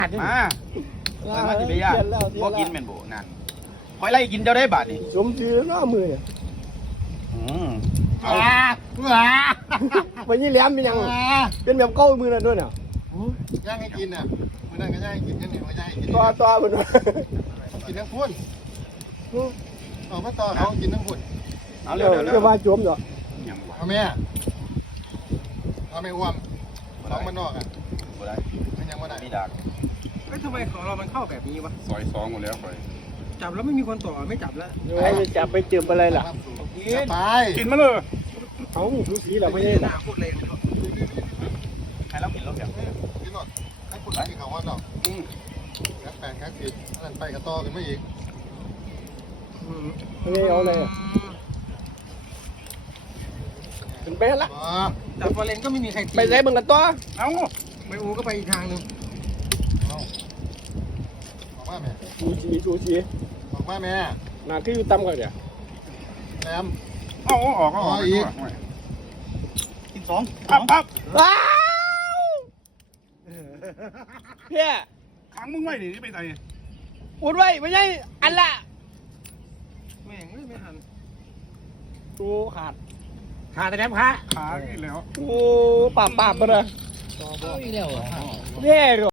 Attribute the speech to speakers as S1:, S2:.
S1: มาคอยมาสิไปย่าพอกินแม่นโบนั่นคอยไล่กินเจ้าได้บาทนี่
S2: สมชื่อน้ามือเนี่ย
S1: เอา
S2: วันนี้แหลมเป็นยังเป็นแบบเก้ามือนั่นด้วยเนี่ย
S3: ย่างให้กินน่ะมื้อนั้นก็ย่างให้กินกันนี่ว่าย่างให้กิน
S2: ต่อเหมือน
S3: กินทั้งพุ่นเอามาต่อเขากินทั้งพุ่น
S1: เอาเร็ว
S2: เรียกว่าโจมเหรอ
S1: ยังวะ
S3: เอาแม่อ้วมท้องมันนอกอ่ะ
S1: บ่ได้
S3: มันยังบ่ได้
S1: พี่ดัก
S4: ทำไมของเรามันเข้าแบบนี้วะ
S1: ซอย2หมดแล้วคอย
S4: จับแล้วไม่มีคนต่อไม่จับแล้ว
S2: จะจับไปเจืออะไรล่ะ
S3: ไป
S1: กินมาเลย
S2: เขาดูสีเราไม่ได้
S4: หน้าโคตรแรง
S1: ให้เรากินแล้วแบบ
S3: กินหมดให้คุณกินเขาว่าดอกแค่8แค่10นั่นไปกระต่อกันไม่อีก
S2: ไม่ได้เอาเลยเป็นไปละ
S4: จับวอลเลนก็ไม่มีใคร
S2: ไปใช้บังกันต่อ
S1: เอา
S4: ไปอูก็ไปอีกทางหนึ่ง
S3: บอกว่าแม่
S2: ชูชี
S3: บอกว่าแม่
S2: หน้าที่อยู่ต่ำกันเนี่ย
S3: แหลม
S1: เอาออกอีกกิน2ปั๊บ
S2: ว้าวเพี่ย
S1: ขังมึงไว้ดิไปใส่
S2: อุดไว้ไม่ใช่อันละ
S4: แม่งไม่ทัน
S2: ดูขาดแต่แนมขา
S1: ขาอีกแล้ว
S2: โอ้ปาบมาเลย
S4: อีกแล้วอ่ะ
S2: เท่